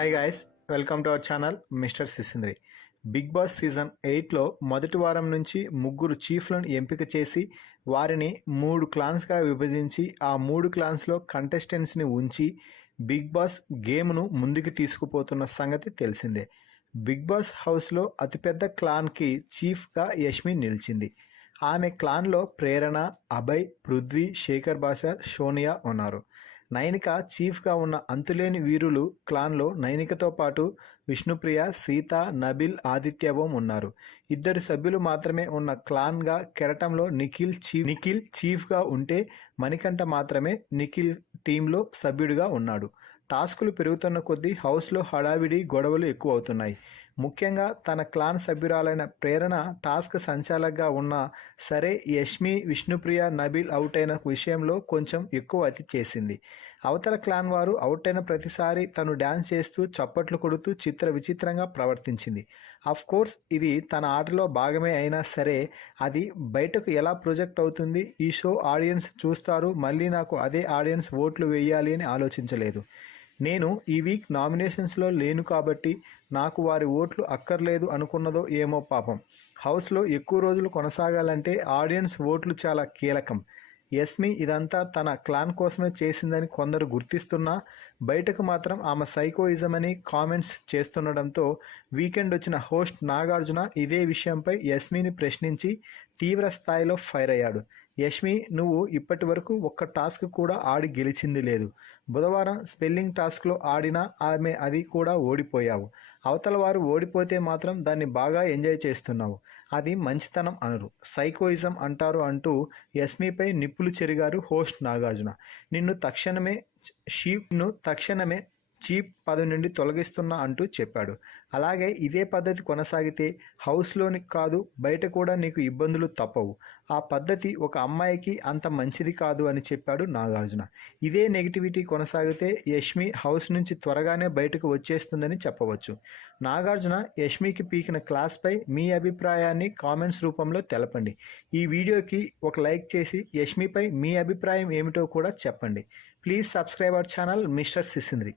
Hi guys, welcome to our channel mister Sisindri. Bigg Boss season 8లో మొదటి వారం నుంచి ముగ్గురు చీఫ్లను ఎంపిక చేసి వారిని 3 క్లాన్స్గా విభజించి ఆ 3 క్లాన్స్లో కంటెస్టెంట్స్ని ఉంచి బిగ్ బాస్ గేమ్ను ముందుకు తీసుకుపోతున్న సంగతి తెలిసిందే. బిగ్ బాస్ హౌస్లో అతిపెద్ద క్లాన్కి చీఫ్గా యష్మి నిలిచింది. ఆమె క్లాన్లో ప్రేరణ, అభయ్, పృథ్వీ, శేఖర్ భాష, సోనియా ఉన్నారు. నైనిక చీఫ్గా ఉన్న అంతులేని వీరులు క్లాన్లో నైనికతో పాటు విష్ణుప్రియ, సీత, నబిల్, ఆదిత్యవం ఉన్నారు. 2 సభ్యులు మాత్రమే ఉన్న క్లాన్గా కెరటంలో నిఖిల్ చీఫ్గా ఉంటే మణికంఠ మాత్రమే నిఖిల్ టీంలో సభ్యుడిగా ఉన్నాడు. టాస్కులు పెరుగుతున్న కొద్దీ హౌస్లో హడావిడి, గొడవలు ఎక్కువ అవుతున్నాయి. ముఖ్యంగా తన క్లాన్ సభ్యురాలైన ప్రేరణ టాస్క్ సంచాలకుగా ఉన్నా సరే యష్మి, విష్ణుప్రియ, నబిల్ అవుట్ అయిన విషయంలో కొంచెం ఎక్కువ అతి చేసింది. అవతల క్లాన్ వారు అవుట్ అయిన ప్రతిసారి తను డ్యాన్స్ చేస్తూ చప్పట్లు కొడుతూ విచిత్రంగా ప్రవర్తించింది. అఫ్ కోర్స్ ఇది తన ఆటలో భాగమే అయినా సరే అది బయటకు ఎలా ప్రొజెక్ట్ అవుతుంది, ఈ షో ఆడియన్స్ చూస్తారు, మళ్ళీ నాకు అదే ఆడియన్స్ ఓట్లు వేయాలి అని ఆలోచించలేదు. నేను ఈ వీక్ నామినేషన్స్లో లేను కాబట్టి నాకు వారి ఓట్లు అక్కర్లేదు అనుకున్నదో ఏమో పాపం. హౌస్లో ఎక్కువ రోజులు కొనసాగాలంటే ఆడియన్స్ ఓట్లు చాలా కీలకం. యష్మి ఇదంతా తన క్లాన్ కోసమే చేసిందని కొందరు గుర్తిస్తున్నా బయటకు మాత్రం ఆమె సైకోయిజం అని కామెంట్స్ చేస్తుండడంతో వీకెండ్ వచ్చిన హోస్ట్ నాగార్జున ఇదే విషయంపై యష్మిని ప్రశ్నించి తీవ్ర స్థాయిలో ఫైర్ అయ్యాడు. యష్మి, నువ్వు ఇప్పటి వరకు ఒక్క టాస్క్ కూడా ఆడి గెలిచింది లేదు. బుధవారం స్పెల్లింగ్ టాస్క్లో ఆడినా ఆమె అది కూడా ఓడిపోయావు. అవతల వారు ఓడిపోతే మాత్రం దాన్ని బాగా ఎంజాయ్ చేస్తున్నావు. అది మంచితనం అనరు, సైకోయిజం అంటారు అంటూ యష్మిపై నిప్పులు చెరిగారు హోస్ట్ నాగార్జున. నిన్ను తక్షణమే చీఫ్ పదవి నుండి తొలగిస్తున్నా అంటూ చెప్పాడు. అలాగే ఇదే పద్ధతి కొనసాగితే హౌస్లోని కాదు బయట కూడా నీకు ఇబ్బందులు తప్పవు. ఆ పద్ధతి ఒక అమ్మాయికి అంత మంచిది కాదు అని చెప్పాడు నాగార్జున. ఇదే నెగిటివిటీ కొనసాగితే యష్మి హౌస్ నుంచి త్వరగానే బయటకు వచ్చేస్తుందని చెప్పవచ్చు. నాగార్జున యష్మికి పీకిన క్లాస్పై మీ అభిప్రాయాన్ని కామెంట్స్ రూపంలో తెలపండి. ఈ వీడియోకి ఒక లైక్ చేసి యష్మిపై మీ అభిప్రాయం ఏమిటో కూడా చెప్పండి. Please subscribe our channel mister సిసింద్రి.